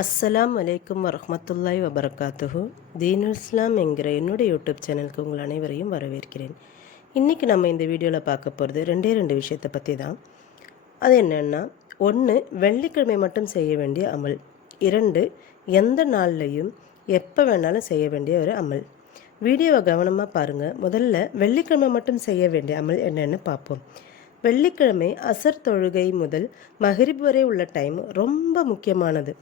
அஸ்ஸலாம் வலைக்கம் வரமத்துல்லாய் வபரகாத்துஹு. தீனுல் இஸ்லாம் என்கிற என்னுடைய யூடியூப் சேனலுக்கு உங்கள் அனைவரையும் வரவேற்கிறேன். இன்றைக்கி நம்ம இந்த வீடியோவில் பார்க்க போகிறது ரெண்டே ரெண்டு விஷயத்தை பற்றி தான். அது என்னென்னா ஒன்று வெள்ளிக்கிழமை மட்டும் செய்ய வேண்டிய அமல். இரண்டு எந்த நாள்லையும் எப்போ வேணாலும் செய்ய வேண்டிய ஒரு அமல். வீடியோவை கவனமாக பாருங்கள் முதல்ல வெள்ளிக்கிழமை மட்டும் செய்ய வேண்டிய அமல் என்னென்னு பார்ப்போம். வெள்ளிக்கிழமை அசர் தொழுகை முதல் மஹரிப் வரை உள்ள டைம் ரொம்ப முக்கியமானது.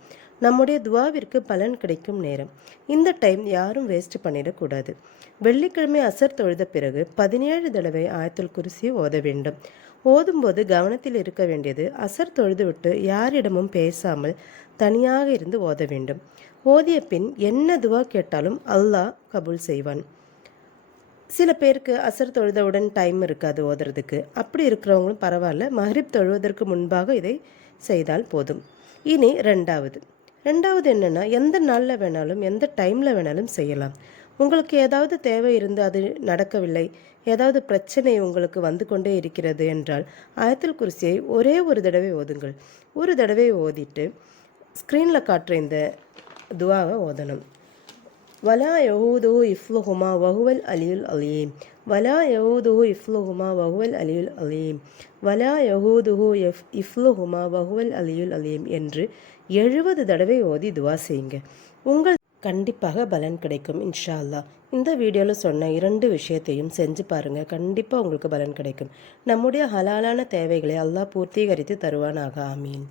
நம்முடைய துவாவிற்கு பலன் கிடைக்கும் நேரம். இந்த டைம் யாரும் வேஸ்ட் பண்ணிடக்கூடாது. வெள்ளிக்கிழமை அசர் தொழுத பிறகு பதினேழு தடவை ஆயத்தில் குருசி ஓத வேண்டும். ஓதும்போது கவனத்தில் இருக்க வேண்டியது அசர் தொழுதுவிட்டு யாரிடமும் பேசாமல் தனியாக இருந்து ஓத வேண்டும். ஓதிய பின் என்ன துவா கேட்டாலும் அல்லாஹ் கபூல் செய்வான். சில பேருக்கு அசர் தொழுதவுடன் டைம் இருக்காது ஓதுறதுக்கு. அப்படி இருக்கிறவங்களும் பரவாயில்ல. மஹரிப் தொழுவதற்கு முன்பாக இதை செய்தால் போதும். இனி ரெண்டாவது ரெண்டாவது என்னென்னா எந்த நாளில் வேணாலும் எந்த டைமில் வேணாலும் செய்யலாம். உங்களுக்கு ஏதாவது தேவை இருந்து அது நடக்கவில்லை ஏதாவது பிரச்சனை உங்களுக்கு வந்து கொண்டே இருக்கிறது என்றால் ஆயத்தில் குருசியை ஒரே ஒரு தடவை ஓதுங்கள். ஒரு தடவை ஓதிட்டு ஸ்க்ரீனில் காட்டுற இந்த துவாவை ஓதணும். வலா யஹூது இஃப்லுஹுமா வஹுவல் அலியுல் அலீம் வலா யஹூது இஃப்லுஹுமா வஹுவல் அலியுல் அலீம் வலா யஹூதுஹு எஃப் இஃப்லுஹுமா வஹுவல் அலியுல் அலீம் என்று எழுபது தடவை ஓதி துவா செய்யுங்க உங்கள் கண்டிப்பாக பலன் கிடைக்கும் இன்ஷா அல்லாஹ் இந்த வீடியோவில் சொன்ன இரண்டு விஷயத்தையும் செஞ்சு பாருங்கள் கண்டிப்பாக உங்களுக்கு பலன் கிடைக்கும் நம்முடைய ஹலாலான தேவைகளை அல்லாஹ் பூர்த்தீகரித்து தருவானாக ஆமீன்